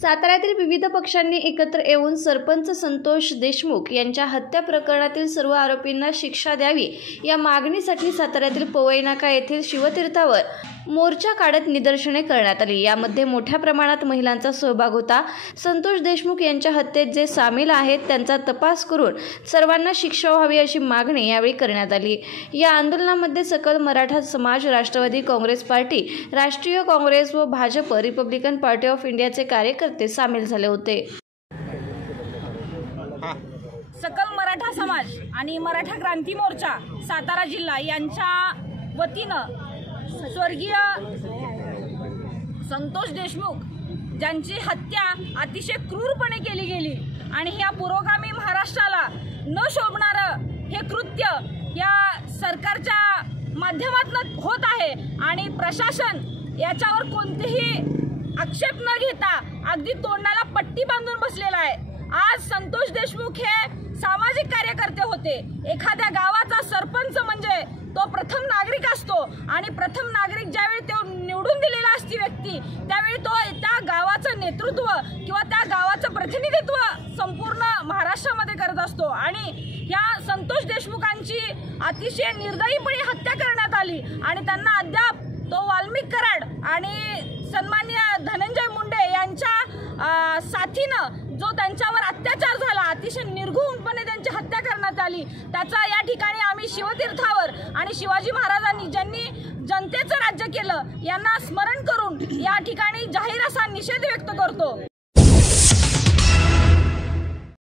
साताऱ्यातील विविध पक्षांनी एकत्र येऊन सरपंच संतोष देशमुख यांच्या हत्या प्रकरणातील सर्व आरोपींना शिक्षा द्यावी या मागणीसाठी साताऱ्यातील पवई नाका येथील शिवतीर्थावर मोर्चा काढत निदर्शने करण्यात आली। यामध्ये मोठ्या प्रमाणात महिलांचा सहभाग होता। संतोष देशमुख यांच्या हत्येत जे सामील आहेत त्यांचा तपास करून सर्वांना शिक्षा व्हावी अशी मागणी यावेळी करण्यात आली। या आंदोलनामध्ये सकल मराठा समाज, राष्ट्रवादी काँग्रेस पार्टी, राष्ट्रीय काँग्रेस व भाजप, रिपब्लिकन पार्टी ऑफ इंडियाचे कार्यकर्ते सामील झाले होते। सकल मराठा समाज आणि मराठा क्रांती मोर्चा सातारा जिल्हा यांच्या वतीनं स्वर्गीय संतोष देशमुख ज्यांची हत्या अतिशय क्रूरपणे केली गेली आणि ह्या पुरोगामी महाराष्ट्राला न शोभणारं हे कृत्य या सरकारच्या माध्यमातून होत आहे आणि प्रशासन याच्यावर कोणतेही आक्षेप न घेता अगदी तोंडाला पट्टी बांधून बसलेला आहे। आज संतोष देशमुख हे सामाजिक कार्यकर्ते होते। एखाद्या गावाचा सरपंच म्हणजे तो प्रथम नागरिक असतो आणि प्रथम नागरिक ज्यावेळी तो निवडून दिलेला असती व्यक्ती त्यावेळी तो त्या गावाचं नेतृत्व किंवा त्या गावाचं प्रतिनिधित्व संपूर्ण महाराष्ट्रामध्ये करत असतो आणि या संतोष देशमुखांची अतिशय निर्दयीपणे हत्या करण्यात आली आणि त्यांना अद्याप तो वाल्मिक कराड आणि सन्माननीय धनंजय मुंडे यांच्या साथीनं जो त्यांच्यावर अत्याचार झाला, अतिशय निर्घृणपणे त्यांची हत्या करण्यात आली, त्याचा या ठिकाणी आम्ही शिवतीर्थावर आणि शिवाजी महाराजांनी ज्यांनी जनतेचं राज्य केलं यांना स्मरण करून या ठिकाणी जाहीर असा निषेध व्यक्त करतो।